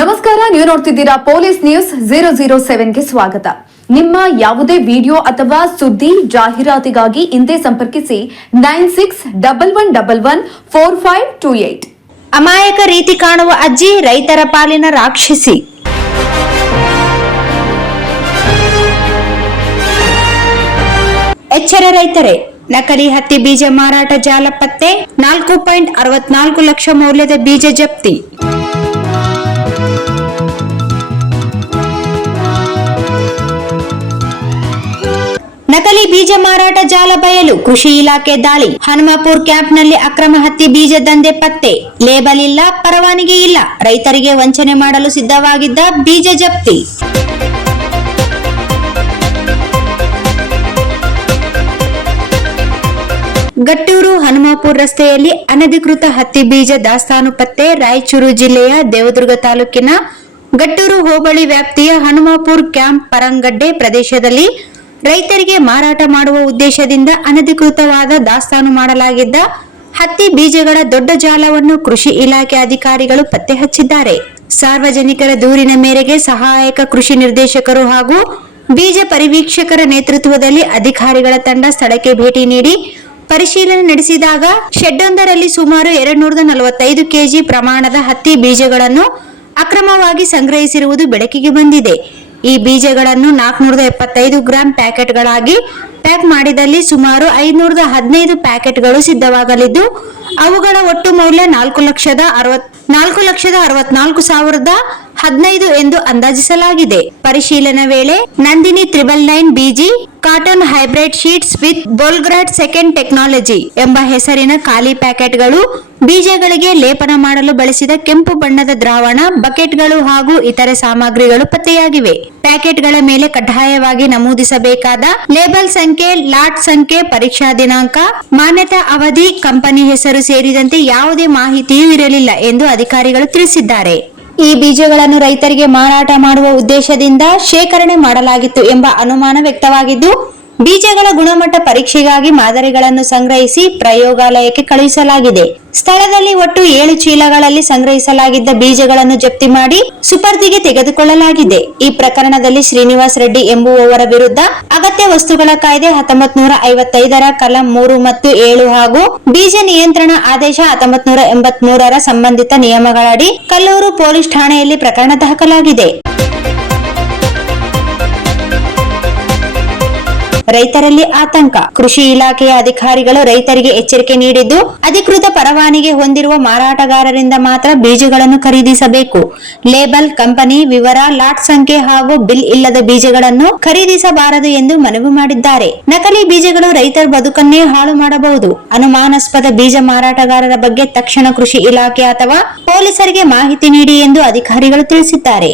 ನಮಸ್ಕಾರ, ನೀವು ನೋಡ್ತಿದ್ದೀರಾ ಪೊಲೀಸ್ ನ್ಯೂಸ್ 007ಗೆ ಸ್ವಾಗತ. ನಿಮ್ಮ ಯಾವುದೇ ವಿಡಿಯೋ ಅಥವಾ ಸುದ್ದಿ ಜಾಹೀರಾತಿಗಾಗಿ ಹಿಂದೆ ಸಂಪರ್ಕಿಸಿ 9611114528. ಅಮಾಯಕ ರೀತಿ ಕಾಣುವ ಅಜ್ಜಿ ರೈತರ ಪಾಲಿನ ರಾಕ್ಷಸಿ. ಎಚ್ಚರ ರೈತರೇ, ನಕಲಿ ಹತ್ತಿ ಬೀಜ ಮಾರಾಟ ಜಾಲ ಪತ್ತೆ. 4.64 ಲಕ್ಷ ಮೌಲ್ಯದ ಬೀಜ ಜಪ್ತಿ. ನಕಲಿ ಬೀಜ ಮಾರಾಟ ಜಾಲ ಬಯಲು, ಕೃಷಿ ಇಲಾಖೆ ದಾಳಿ. ಹನುಮಾಪುರ ಕ್ಯಾಂಪ್ನಲ್ಲಿ ಅಕ್ರಮ ಹತ್ತಿ ಬೀಜ ದಂಧೆ ಪತ್ತೆ. ಲೇಬಲ್ ಇಲ್ಲ, ಪರವಾನಗಿ ಇಲ್ಲ, ರೈತರಿಗೆ ವಂಚನೆ ಮಾಡಲು ಸಿದ್ಧವಾಗಿದ್ದ ಬೀಜ ಜಪ್ತಿ. ಗಟ್ಟೂರು ಹನುಮಾಪುರ ರಸ್ತೆಯಲ್ಲಿ ಅನಧಿಕೃತ ಹತ್ತಿ ಬೀಜ ದಾಸ್ತಾನು ಪತ್ತೆ. ರಾಯಚೂರು ಜಿಲ್ಲೆಯ ದೇವದುರ್ಗ ತಾಲೂಕಿನ ಗಟ್ಟೂರು ಹೋಬಳಿ ವ್ಯಾಪ್ತಿಯ ಹನುಮಾಪುರ ಕ್ಯಾಂಪ್ ಪರಂಗಡ್ಡೆ ಪ್ರದೇಶದಲ್ಲಿ ರೈತರಿಗೆ ಮಾರಾಟ ಮಾಡುವ ಉದ್ದೇಶದಿಂದ ಅನಧಿಕೃತವಾದ ದಾಸ್ತಾನು ಮಾಡಲಾಗಿದ್ದ ಹತ್ತಿ ಬೀಜಗಳ ದೊಡ್ಡ ಜಾಲವನ್ನು ಕೃಷಿ ಇಲಾಖೆ ಅಧಿಕಾರಿಗಳು ಪತ್ತೆ ಹಚ್ಚಿದ್ದಾರೆ. ಸಾರ್ವಜನಿಕರ ದೂರಿನ ಮೇರೆಗೆ ಸಹಾಯಕ ಕೃಷಿ ನಿರ್ದೇಶಕರು ಹಾಗೂ ಬೀಜ ಪರಿವೀಕ್ಷಕರ ನೇತೃತ್ವದಲ್ಲಿ ಅಧಿಕಾರಿಗಳ ತಂಡ ಸ್ಥಳಕ್ಕೆ ಭೇಟಿ ನೀಡಿ ಪರಿಶೀಲನೆ ನಡೆಸಿದಾಗ ಶೆಡ್ಡೊಂದರಲ್ಲಿ ಸುಮಾರು 245 ಕೆಜಿ ಪ್ರಮಾಣದ ಹತ್ತಿ ಬೀಜಗಳನ್ನು ಅಕ್ರಮವಾಗಿ ಸಂಗ್ರಹಿಸಿರುವುದು ಬೆಳಕಿಗೆ ಬಂದಿದೆ. ಈ ಬೀಜಗಳನ್ನು 475 ಗ್ರಾಂ ಪ್ಯಾಕೆಟ್ಗಳಾಗಿ ಪ್ಯಾಕ್ ಮಾಡಿದಲ್ಲಿ ಸುಮಾರು 515 ಪ್ಯಾಕೆಟ್ಗಳು ಸಿದ್ಧವಾಗಲಿದ್ದು, ಅವುಗಳ ಒಟ್ಟು ಮೌಲ್ಯ 4,64,15 ಎಂದು ಅಂದಾಜಿಸಲಾಗಿದೆ. ಪರಿಶೀಲನೆ ವೇಳೆ Nandini 999 BG cotton hybrid seeds with Bollgard second technology ಎಂಬ ಹೆಸರಿನ ಖಾಲಿ ಪ್ಯಾಕೆಟ್ಗಳು, ಬೀಜಗಳಿಗೆ ಲೇಪನ ಮಾಡಲು ಬಳಸಿದ ಕೆಂಪು ಬಣ್ಣದ ದ್ರಾವಣ, ಬಕೆಟ್ಗಳು ಹಾಗೂ ಇತರೆ ಸಾಮಗ್ರಿಗಳು ಪತ್ತೆಯಾಗಿವೆ. ಪ್ಯಾಕೆಟ್ಗಳ ಮೇಲೆ ಕಡ್ಡಾಯವಾಗಿ ನಮೂದಿಸಬೇಕಾದ ಲೇಬಲ್ ಸಂಖ್ಯೆ, ಲಾಟ್ ಸಂಖ್ಯೆ, ಪರೀಕ್ಷಾ ದಿನಾಂಕ, ಮಾನ್ಯತಾ ಅವಧಿ, ಕಂಪನಿ ಹೆಸರು ಸೇರಿದಂತೆ ಯಾವುದೇ ಮಾಹಿತಿಯೂ ಇರಲಿಲ್ಲ ಎಂದು ಅಧಿಕಾರಿಗಳು ತಿಳಿಸಿದ್ದಾರೆ. ಈ ಬೀಜಗಳನ್ನು ರೈತರಿಗೆ ಮಾರಾಟ ಮಾಡುವ ಉದ್ದೇಶದಿಂದ ಶೇಖರಣೆ ಮಾಡಲಾಗಿತ್ತು ಎಂಬ ಅನುಮಾನ ವ್ಯಕ್ತವಾಗಿದ್ದು, ಬೀಜಗಳ ಗುಣಮಟ್ಟ ಪರೀಕ್ಷೆಗಾಗಿ ಮಾದರಿಗಳನ್ನು ಸಂಗ್ರಹಿಸಿ ಪ್ರಯೋಗಾಲಯಕ್ಕೆ ಕಳುಹಿಸಲಾಗಿದೆ. ಸ್ಥಳದಲ್ಲಿ ಒಟ್ಟು 7 ಚೀಲಗಳಲ್ಲಿ ಸಂಗ್ರಹಿಸಲಾಗಿದ್ದ ಬೀಜಗಳನ್ನು ಜಪ್ತಿ ಮಾಡಿ ಸುಪರ್ದಿಗೆ ತೆಗೆದುಕೊಳ್ಳಲಾಗಿದೆ. ಈ ಪ್ರಕರಣದಲ್ಲಿ ಶ್ರೀನಿವಾಸ್ ರೆಡ್ಡಿ ಎಂಬುವವರ ವಿರುದ್ಧ ಅಗತ್ಯ ವಸ್ತುಗಳ ಕಾಯ್ದೆ 1955ರ ಕಲಂ 3 ಮತ್ತು 7 ಹಾಗೂ ಬೀಜ ನಿಯಂತ್ರಣ ಆದೇಶ 1983ರ ಸಂಬಂಧಿತ ನಿಯಮಗಳಡಿ ಕಲ್ಲೂರು ಪೊಲೀಸ್ ಠಾಣೆಯಲ್ಲಿ ಪ್ರಕರಣ ದಾಖಲಾಗಿದೆ. ರೈತರಲ್ಲಿ ಆತಂಕ. ಕೃಷಿ ಇಲಾಖೆಯ ಅಧಿಕಾರಿಗಳು ರೈತರಿಗೆ ಎಚ್ಚರಿಕೆ ನೀಡಿದ್ದು, ಅಧಿಕೃತ ಪರವಾನಗಿ ಹೊಂದಿರುವ ಮಾರಾಟಗಾರರಿಂದ ಮಾತ್ರ ಬೀಜಗಳನ್ನು ಖರೀದಿಸಬೇಕು. ಲೇಬಲ್, ಕಂಪನಿ ವಿವರ, ಲಾಟ್ ಸಂಖ್ಯೆ ಹಾಗೂ ಬಿಲ್ ಇಲ್ಲದ ಬೀಜಗಳನ್ನು ಖರೀದಿಸಬಾರದು ಎಂದು ಮನವಿ ಮಾಡಿದ್ದಾರೆ. ನಕಲಿ ಬೀಜಗಳು ರೈತರ ಬದುಕನ್ನೇ ಹಾಳು ಮಾಡಬಹುದು. ಅನುಮಾನಾಸ್ಪದ ಬೀಜ ಮಾರಾಟಗಾರರ ಬಗ್ಗೆ ತಕ್ಷಣ ಕೃಷಿ ಇಲಾಖೆ ಅಥವಾ ಪೊಲೀಸರಿಗೆ ಮಾಹಿತಿ ನೀಡಿ ಎಂದು ಅಧಿಕಾರಿಗಳು ತಿಳಿಸಿದ್ದಾರೆ.